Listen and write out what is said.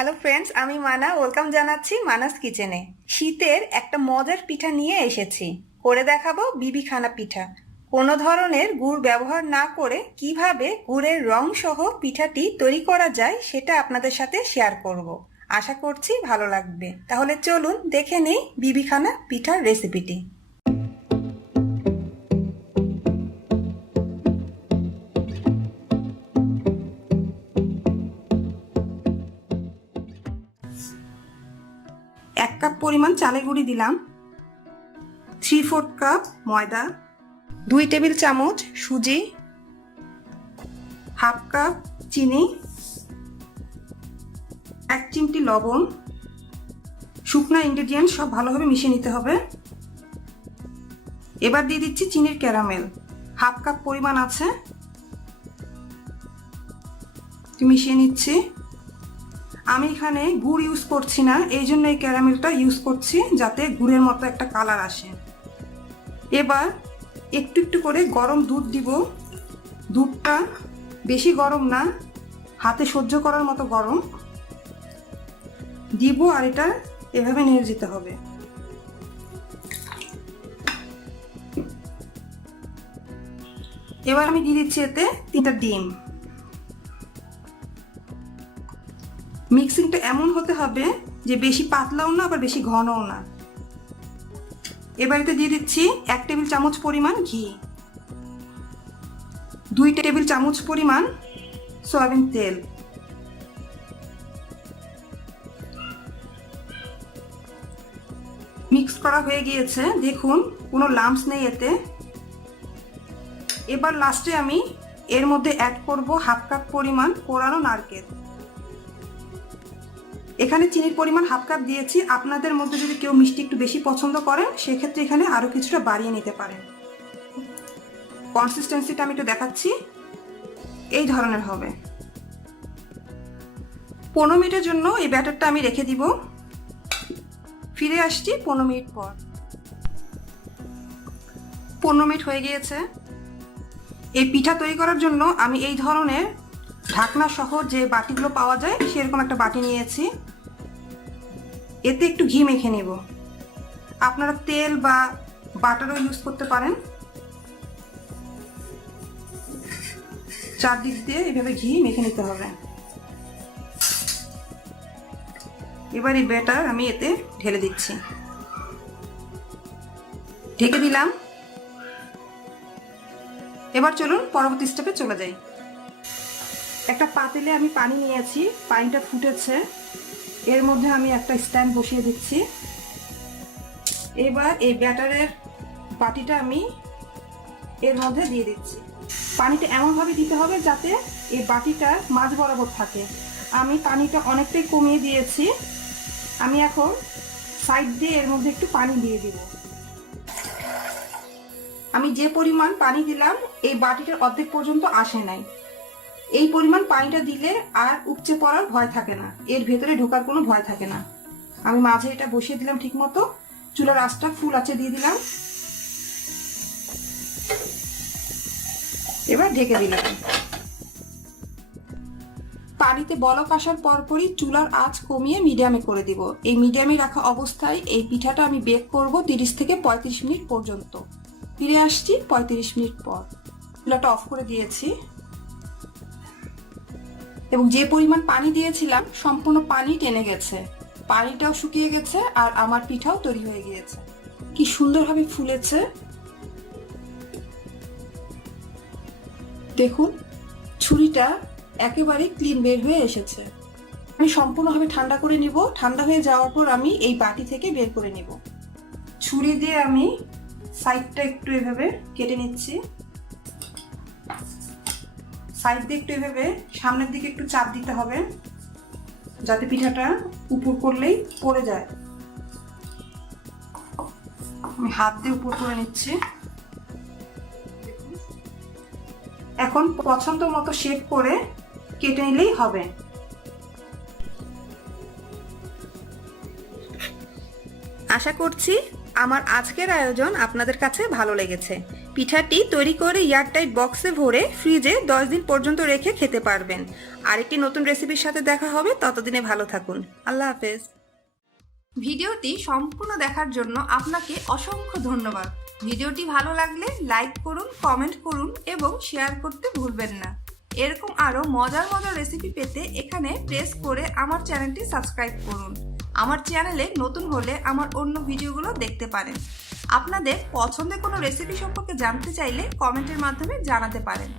Hello friends, আমি মানা welcome জানাচ্ছি মানাস কিচেনে। শীতের একটা মজার পিঠা নিয়ে এসেছি, করে দেখাবো বিবি খানা পিঠা। কোনো ধরনের গুড় ব্যবহার না করে কিভাবে গুড়ের রং সহ পিঠাটি তৈরি করা যায় সেটা আপনাদের সাথে শেয়ার করব। আশা করছি ভালো লাগবে। তাহলে চলুন দেখে নেই বিবি খানা পিঠার রেসিপিটি। এক কাপ পরিমাণ চালের গুঁড়ি দিলাম, 3/4 কাপ ময়দা, 2 টেবিল চামচ সুজি, হাফ কাপ চিনি, 1 চিমটি লবণ। শুকনা ইনগ্রেডিয়েন্ট সব ভালোভাবে মিশিয়ে নিতে হবে। এবার দিয়ে দিচ্ছি চিনির ক্যারামেল, হাফ কাপ পরিমাণ আছে, মিশিয়ে নিচ্ছি। আমি এখানে গুড় ইউজ করছি না, এই জন্য এই ক্যারামেলটা ইউজ করছি যাতে গুড়ের মতো একটা কালার আসে। এবার একটু একটু করে গরম দুধ দিব। দুধটা বেশি গরম না, হাতে সহ্য করার মতো গরম দিব, আর এটা এভাবে নিয়ে যেতে হবে। এবার আমি দিয়ে দিচ্ছি এতে 3টা ডিম। মিক্সিংটা এমন হতে হবে যে বেশি পাতলাও না আবার বেশি ঘনও না। এবার এতে দিয়ে দিচ্ছি 1 টেবিল চামচ পরিমাণ ঘি, 2 টেবিল চামচ পরিমাণ সয়াবিন তেল। মিক্স করা হয়ে গিয়েছে, দেখুন কোনো লাম্পস নেই এতে। এবার লাস্টে আমি এর মধ্যে অ্যাড করব হাফ কাপ পরিমাণ কোরানো নারকেল। এখানে চিনির পরিমাণ হাফ কাপ দিয়েছি, আপনাদের মধ্যে যদি কেউ মিষ্টি একটু বেশি পছন্দ করেন সেক্ষেত্রে এখানে আরও কিছুটা বাড়িয়ে নিতে পারেন। কনসিস্টেন্সিটা আমি একটু দেখাচ্ছি, এই ধরনের হবে। 15 মিনিটের জন্য এই ব্যাটারটা আমি রেখে দিব। ফিরে আসছি 15 মিনিট পর। 15 মিনিট হয়ে গিয়েছে। এই পিঠা তৈরি করার জন্য আমি এই ধরনের ঢাকনা সহ যে বাটিগুলো পাওয়া যায় সেরকম একটা বাটি নিয়েছি। এতে একটু ঘি মেখে নেব, আপনারা তেল বা বাটারও ইউজ করতে পারেন। চারদিক দিয়ে এভাবে ঘি মেখে নিতে হবে। এবার এই ব্যাটার আমি এতে ঢেলে দিচ্ছি, ঢেকে দিলাম। এবার চলুন পরবর্তী স্টেপে চলে যাই। একটা পাতিলে আমি পানি নিয়েছি, পানিটা ফুটেছে, এর মধ্যে আমি একটা স্ট্যান্ড বসিয়ে দিচ্ছি। এবার এই ব্যাটারের বাটিটা আমি এর মধ্যে দিয়ে দিচ্ছি। পানিটা এমনভাবে দিতে হবে যাতে এই বাটিটা মাঝ বরাবর থাকে। আমি পানিটা অনেকটাই কমিয়ে দিয়েছি। আমি এখন সাইড দিয়ে এর মধ্যে একটু পানি দিয়ে দিব। আমি যে পরিমাণ পানি দিলাম এই বাটিটার অর্ধেক পর্যন্ত আসে নাই। এই পরিমাণ পানিটা দিলে আর উপচে পড়ার ভয় থাকে না, এর ভেতরে ঢোকার কোনো ভয় থাকে না। আমি মাঝে এটা বসিয়ে দিলাম ঠিক মতো, চুলার আঁচটা ফুল আঁচে দিয়ে দিলাম। এবার ঢেকে দিলাম। পানিতে বলক আসার পরপরই চুলার আঁচ কমিয়ে মিডিয়ামে করে দিব। এই মিডিয়ামে রাখা অবস্থায় এই পিঠাটা আমি বেক করব 30 থেকে 35 মিনিট পর্যন্ত। ফিরে আসছি 35 মিনিট পর। চুলাটা অফ করে দিয়েছি এবং যে পরিমাণ পানি দিয়েছিলাম সম্পূর্ণ পানি টেনে গেছে, পানিটাও শুকিয়ে গেছে আর আমার পিঠাও তৈরি হয়ে গিয়েছে। কি সুন্দরভাবে ফুলেছে দেখুন, ছুরিটা একেবারে ক্লিন বের হয়ে এসেছে। আমি সম্পূর্ণভাবে ঠান্ডা করে নিব। ঠান্ডা হয়ে যাওয়ার পর আমি এই বাটি থেকে বের করে নিব। ছুরি দিয়ে আমি সাইডটা একটু এভাবে কেটে নিচ্ছি। সাইড দিয়ে একটু এভাবে সামনের দিকে একটু চাপ দিতে হবে যাতে পিঠাটা উপর করলেই পড়ে যায়। আমি হাত দিয়ে উপর করে নিচ্ছি। এখন পছন্দ মতো শেপ করে কেটে নিলেই হবে। আশা করছি আমার আজকের আয়োজন আপনাদের কাছে ভালো লেগেছে। পিঠাটি তৈরি করে এয়ারটাইট বক্সে ভরে ফ্রিজে 10 দিন পর্যন্ত রেখে খেতে পারবেন। আরেকটি নতুন রেসিপির সাথে দেখা হবে, ততদিনে ভালো থাকুন। আল্লাহ হাফেজ। ভিডিওটি সম্পূর্ণ দেখার জন্য আপনাকে অসংখ্য ধন্যবাদ। ভিডিওটি ভালো লাগলে লাইক করুন, কমেন্ট করুন এবং শেয়ার করতে ভুলবেন না। এরকম আরও মজার মজার রেসিপি পেতে এখানে প্রেস করে আমার চ্যানেলটি সাবস্ক্রাইব করুন। আমার চ্যানেলে নতুন হলে আমার অন্য ভিডিওগুলো দেখতে পারেন। আপনাদের পছন্দের কোনো রেসিপি সম্পর্কে জানতে চাইলে কমেন্টের মাধ্যমে জানাতে পারেন।